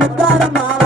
Mutharamma